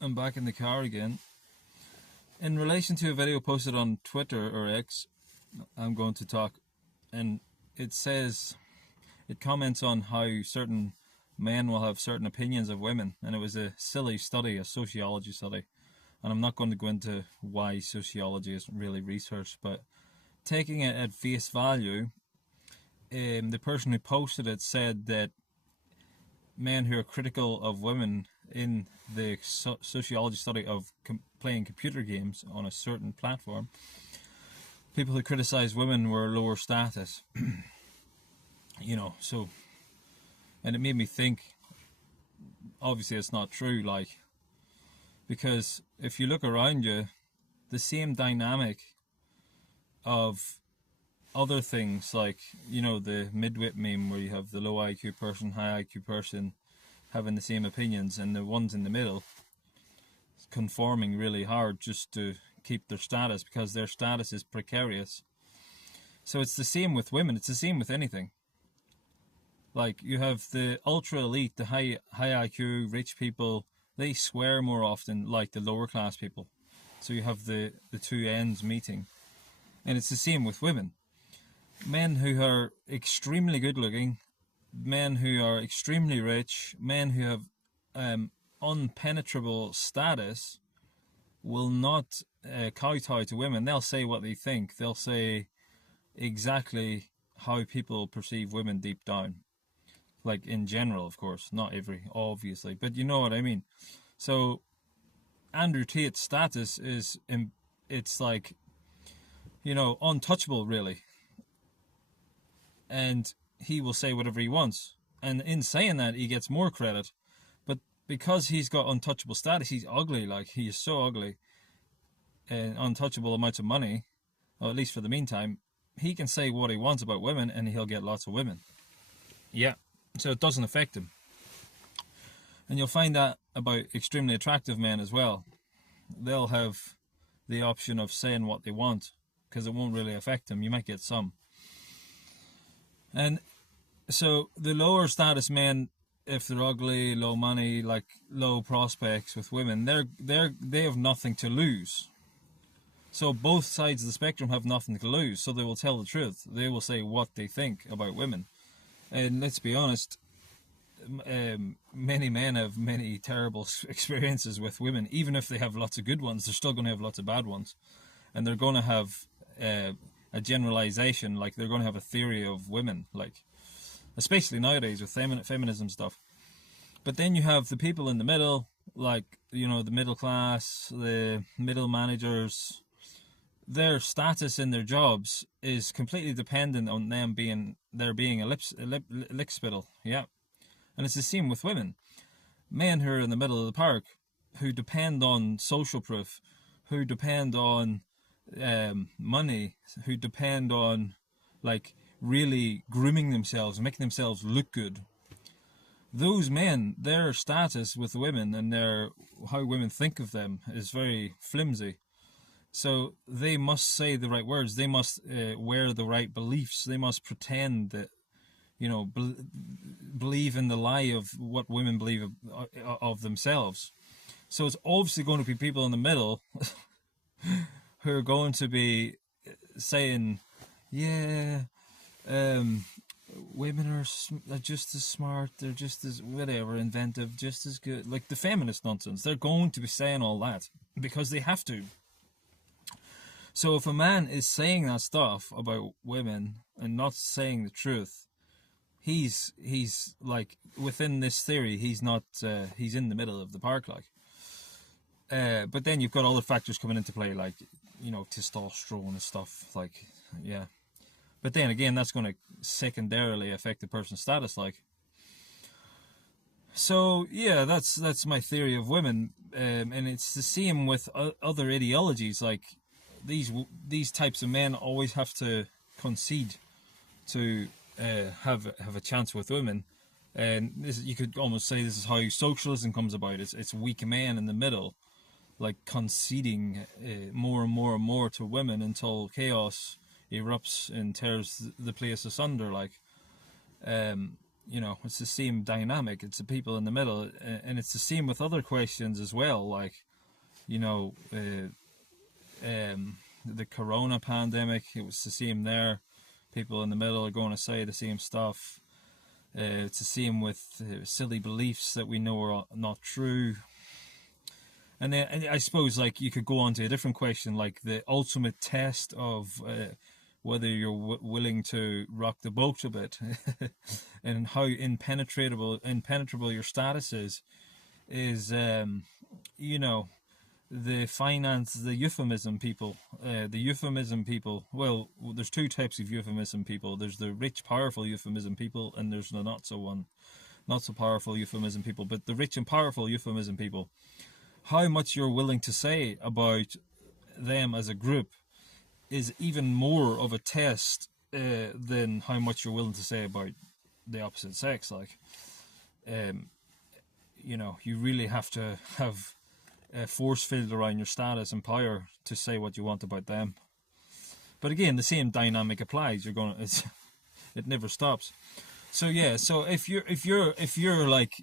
I'm back in the car again. In relation to a video posted on Twitter or X, I'm going to talk, and it says, it comments on how certain men will have certain opinions of women, and it was a silly study, a sociology study. And I'm not going to go into why sociology isn't really research, but taking it at face value, the person who posted it said that men who are critical of women in the sociology study of playing computer games on a certain platform, people who criticize women were lower status. So, and it made me think, obviously it's not true, because if you look around you, the same dynamic of other things, like, the midwit meme where you have the low IQ person, high IQ person having the same opinions, and the ones in the middle conforming really hard just to keep their status because their status is precarious. So it's the same with women, it's the same with anything. Like, you have the ultra elite, the high IQ, rich people, they swear more often like the lower class people. So you have the two ends meeting. And it's the same with women. Men who are extremely good looking, men who are extremely rich, men who have unpenetrable status will not kowtow to women. They'll say what they think. They'll say exactly how people perceive women deep down. Like, in general, of course, not every, obviously, but you know what I mean. So Andrew Tate's status is, it's like, untouchable, really. And he will say whatever he wants. And in saying that, he gets more credit. But because he's got untouchable status, he's ugly. Like, he is so ugly. And untouchable amounts of money, or at least for the meantime, he can say what he wants about women and he'll get lots of women. Yeah. So it doesn't affect him. And you'll find that about extremely attractive men as well. They'll have the option of saying what they want because it won't really affect them. You might get some. And so the lower status men, if they're ugly, low money, like low prospects with women, they have nothing to lose. So both sides of the spectrum have nothing to lose. So they will tell the truth. They will say what they think about women. And let's be honest, many men have many terrible experiences with women. Even if they have lots of good ones, they're still going to have lots of bad ones. And they're going to have a generalization, like they're going to have a theory of women, like, especially nowadays with feminism stuff. But then you have the people in the middle, like, the middle class, the middle managers. Their status in their jobs is completely dependent on them being a lick spittle. Yeah. And it's the same with women. Men who are in the middle of the park, who depend on social proof, who depend on money, who depend on, like, really grooming themselves, making themselves look good. Those men, their status with women and how women think of them is very flimsy. So they must say the right words. They must wear the right beliefs. They must pretend that, believe in the lie of what women believe of themselves. So it's obviously going to be people in the middle who are going to be saying, yeah, women are just as smart, they're just as whatever, inventive, just as good. Like the feminist nonsense. They're going to be saying all that because they have to. So if a man is saying that stuff about women and not saying the truth, he's like, within this theory, he's not, he's in the middle of the park, like. But then you've got other factors coming into play, like, testosterone and stuff, like, yeah. But then again, that's going to secondarily affect the person's status, like. So yeah, that's my theory of women, and it's the same with other ideologies. Like, these types of men always have to concede to have a chance with women, and you could almost say this is how socialism comes about. It's weak men in the middle, like, conceding more and more and more to women until chaos erupts and tears the place asunder. Like, you know, it's the same dynamic. It's the people in the middle, and it's the same with other questions as well. Like, you know, the corona pandemic, it was the same there. People in the middle are going to say the same stuff. It's the same with silly beliefs that we know are not true. And then and I suppose like you could go on to a different question, like the ultimate test of whether you're willing to rock the boat a bit, and how impenetrable your status is you know, the euphemism people. The euphemism people, well, there's two types of euphemism people. There's the rich, powerful euphemism people, and there's the not so powerful euphemism people. But the rich and powerful euphemism people, how much you're willing to say about them as a group is even more of a test than how much you're willing to say about the opposite sex. Like, you know, you really have to have a force field around your status and power to say what you want about them. But again, the same dynamic applies. It never stops. So yeah, so if you're like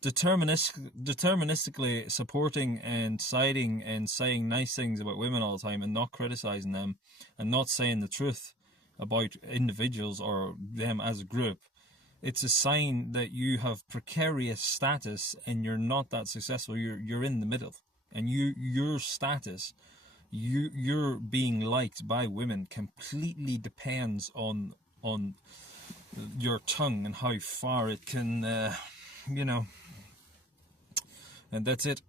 deterministically supporting and siding and saying nice things about women all the time and not criticizing them and not saying the truth about individuals or them as a group, it's a sign that you have precarious status and you're not that successful. You're in the middle, and your status, you're being liked by women completely depends on your tongue and how far it can, you know. And that's it.